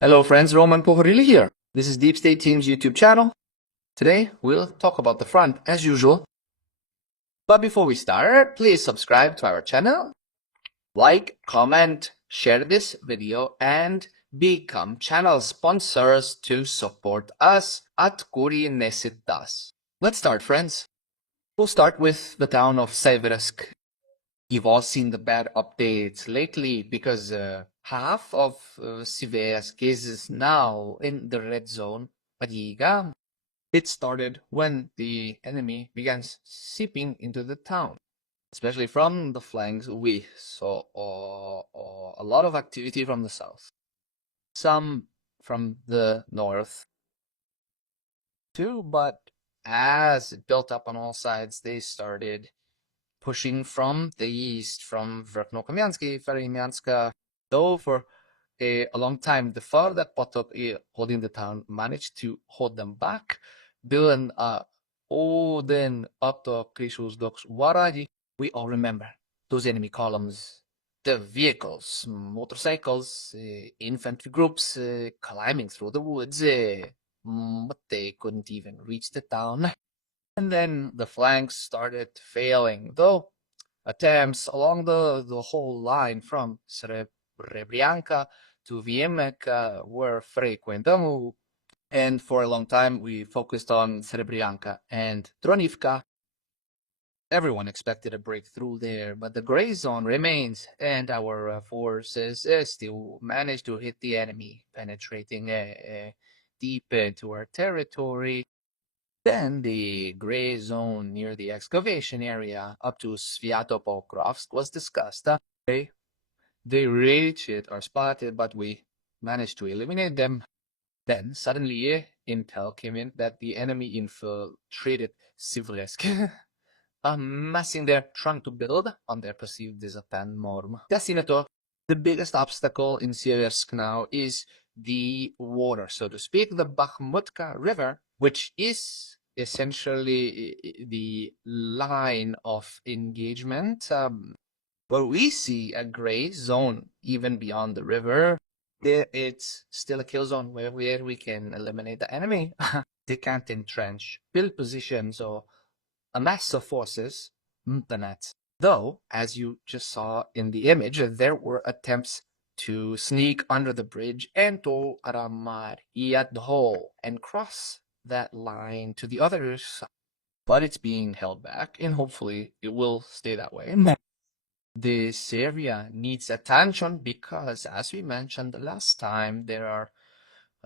Hello friends, Roman Pogorілий here. This is Deep State Team's YouTube channel. Today we'll talk about the front as usual. But before we start, please subscribe to our channel, like, comment, share this video, and become channel sponsors to support us at Kuri Nesitas. Let's start, friends. We'll start with the town of Сіверськ. You've all seen the bad updates lately because half of Сіверськ is now in the red zone. It started when the enemy began seeping into the town, especially from the flanks. We saw a lot of activity from the south, some from the north too, but as it built up on all sides, they started pushing from the east, from Verkhnokamianska, though for a long time the far that Potok holding the town managed to hold them back. Then up to Krishus Doks Waraji, we all remember those enemy columns, the vehicles, motorcycles, infantry groups climbing through the woods, but they couldn't even reach the town. And then the flanks started failing, though attempts along the whole line from Srebryanka to Viemek were frequent. And for a long time we focused on Srebryanka and Tronivka. Everyone expected a breakthrough there, but the gray zone remains, and our forces still managed to hit the enemy, penetrating deep into our territory. Then the gray zone near the excavation area up to Pokrovsk was discussed. They reached it or spotted, but we managed to eliminate them. Then suddenly intel came in that the enemy infiltrated Sіверськ, amassing there, trying to build on their perceived disappointment norm. The biggest obstacle in Sіверськ now is the water, so to speak, the Bakhmutka River, which is essentially the line of engagement. Where we see a gray zone even beyond the river, it's still a kill zone where we can eliminate the enemy. They can't entrench, build positions, or amass of forces. Though, as you just saw in the image, there were attempts to sneak under the bridge and to aramar hole and cross that line to the other side. But it's being held back, and hopefully it will stay that way. This area needs attention because, as we mentioned last time, there are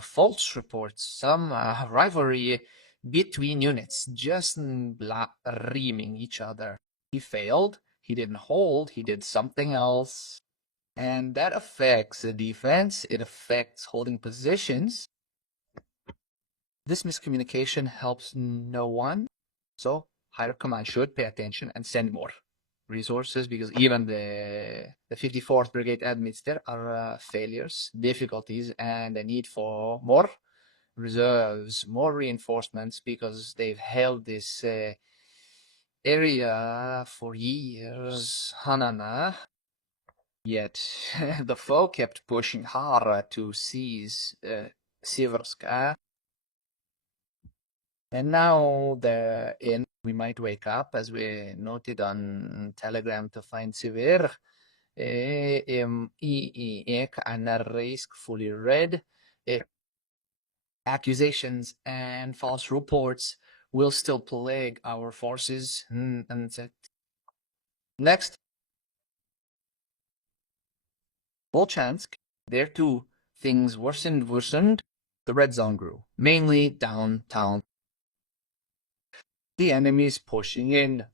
false reports, some rivalry between units, just reaming each other. He failed, he didn't hold, he did something else. And that affects the defense, it affects holding positions. This miscommunication helps no one, so higher command should pay attention and send more resources, because even the 54th Brigade admits there are failures, difficulties, and a need for more reserves, more reinforcements, because they've held this area for years. Hanana. Yet the foe kept pushing hard to seize Сіверська. And now they're in. We might wake up, as we noted on Telegram, to find Sіверськ fully read. Accusations and false reports will still plague our forces. Next, Vovchansk. There too, things worsened. The red zone grew, mainly downtown. The enemies pushing in,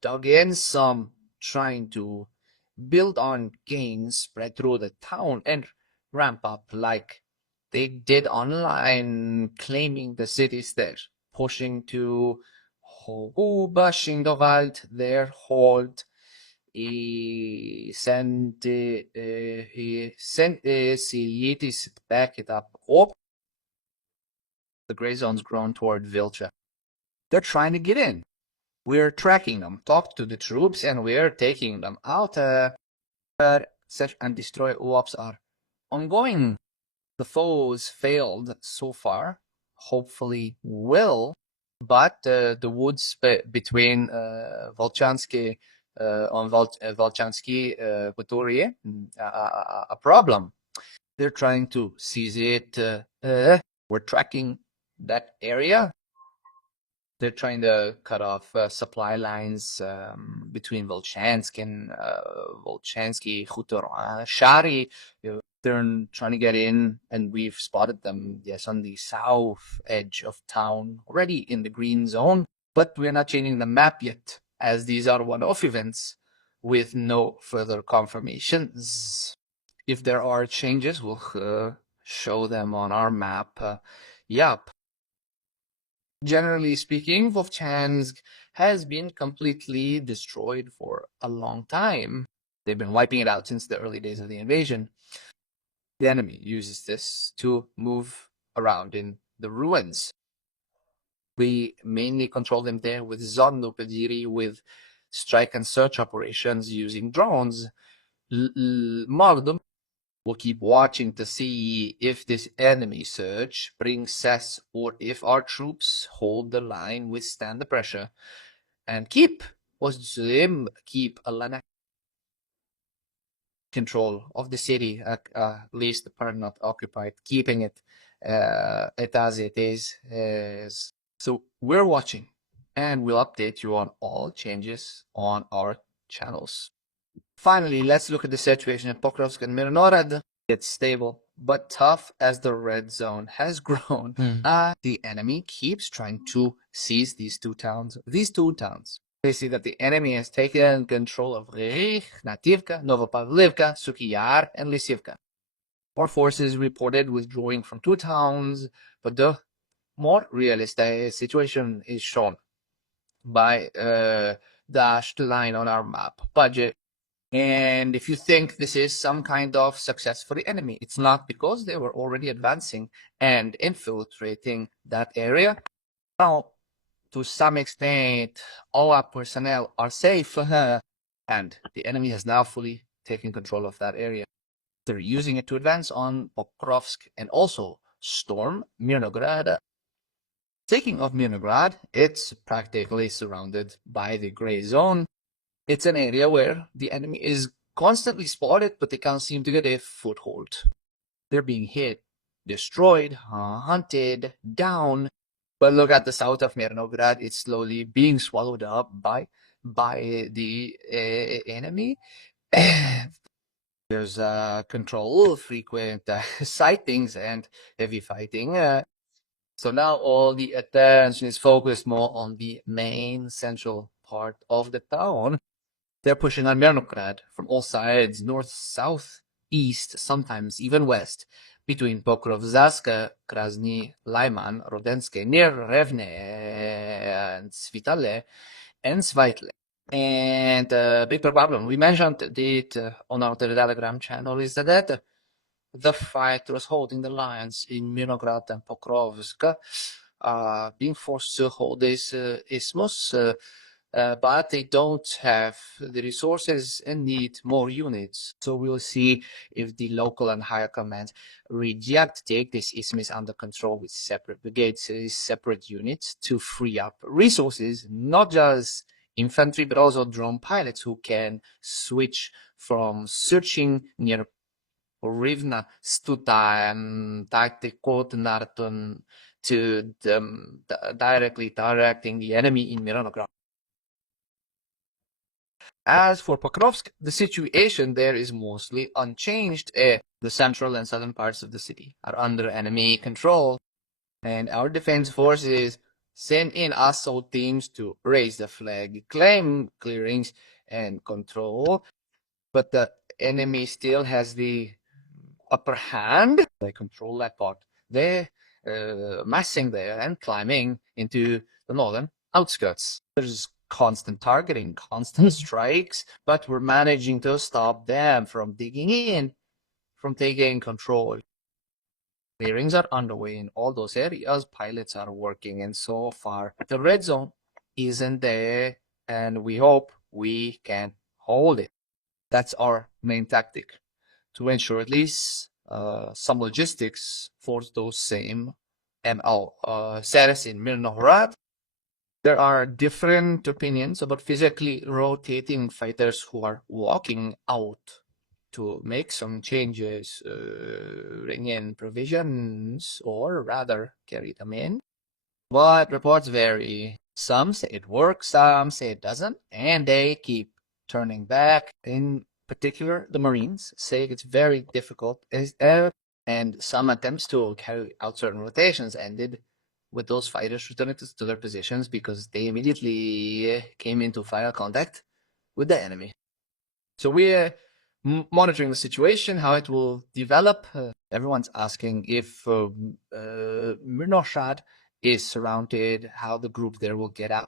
dug in some, trying to build on gains spread through the town and ramp up like they did online, claiming the cities there, pushing to bashing the Wald, their hold. He sent Silitis back it up. The gray zone's grown toward Vilcha. They're trying to get in. We're tracking them, talk to the troops, and we're taking them out. Search and destroy ops are ongoing. The foes failed so far, hopefully will, but the woods between Volchansky on Volchansky Potorie, a problem. They're trying to seize it. We're tracking that area. They're trying to cut off supply lines between Volchansk and Volchansky, Khutor, Shari. They're trying to get in, and we've spotted them, yes, on the south edge of town, already in the green zone. But we're not changing the map yet, as these are one-off events with no further confirmations. If there are changes, we'll show them on our map. Yup. Generally speaking, Vovchansk has been completely destroyed for a long time. They've been wiping it out since the early days of the invasion. The enemy uses this to move around in the ruins. We mainly control them there with Zonno Pediri, with strike and search operations using drones. Mordum will keep watching to see if this enemy surge brings cess or if our troops hold the line, withstand the pressure, and keep a control of the city, at least the part not occupied, keeping it as it is. So we're watching, and we'll update you on all changes on our channels. Finally, let's look at the situation in Покровськ and Mirnograd. It's stable, but tough as the red zone has grown. The enemy keeps trying to seize these two towns. They see that the enemy has taken control of Rerich, Nativka, Novopavlivka, Sukiyar, and Lisivka. Our forces reported withdrawing from two towns, but the more realistic situation is shown by dashed line on our map. Budget. And if you think this is some kind of success for the enemy, it's not, because they were already advancing and infiltrating that area. Now, to some extent, all our personnel are safe, and the enemy has now fully taken control of that area. They're using it to advance on Pokrovsk and also storm Mирноград. Taking of Mирноград, it's practically surrounded by the gray zone. It's an area where the enemy is constantly spotted, but they can't seem to get a foothold. They're being hit, destroyed, hunted, down. But look at the south of Mирноград, it's slowly being swallowed up by the enemy. There's control, frequent sightings, and heavy fighting. So now all the attention is focused more on the main central part of the town. They're pushing on Mирноград from all sides, north, south, east, sometimes even west, between Pokrovska, Krasny, Lyman, Rodenske, near Revne, and Svitale, and Svaitle. And big problem, we mentioned it on our Telegram channel, is that the fight was holding the lines in Mирноград and Покровськ, being forced to hold this isthmus, but they don't have the resources and need more units. So we'll see if the local and higher commands reject take this isthmus under control with separate brigades, separate units, to free up resources, not just infantry, but also drone pilots who can switch from searching near Rivna, Stuta, and Taktikot Narton to directly directing the enemy in Mирноград. As for Покровськ, the situation there is mostly unchanged. The central and southern parts of the city are under enemy control, and our defense forces send in assault teams to raise the flag, claim clearings, and control. But the enemy still has the upper hand. They control that part. They're massing there and climbing into the northern outskirts. There's constant targeting, constant strikes, but we're managing to stop them from digging in, from taking control. Clearings are underway in all those areas. Pilots are working, and so far the red zone isn't there, and we hope we can hold it. That's our main tactic, to ensure at least some logistics for those same MO. Status in Mirnograd. There are different opinions about physically rotating fighters who are walking out to make some changes, bring in provisions, or rather carry them in. But reports vary. Some say it works, some say it doesn't, and they keep turning back. In particular, the Marines say it's very difficult, and some attempts to carry out certain rotations ended with those fighters returning to their positions because they immediately came into final contact with the enemy. So we're monitoring the situation, how it will develop. Everyone's asking if Mirnograd is surrounded, how the group there will get out.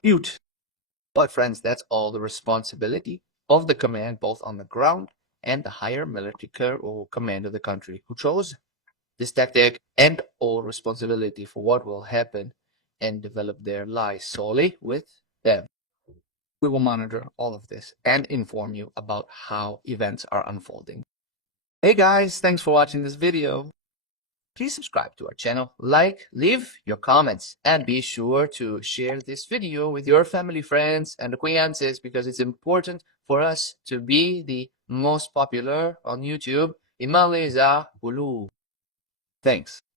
But friends, that's all the responsibility of the command, both on the ground and the higher military or command of the country, who chose this tactic, and all responsibility for what will happen and develop there lies solely with them. We will monitor all of this and inform you about how events are unfolding. Hey guys, thanks for watching this video. Please subscribe to our channel, like, leave your comments, and be sure to share this video with your family, friends, and acquaintances because it's important for us to be the most popular on YouTube in Malaysia. Thanks.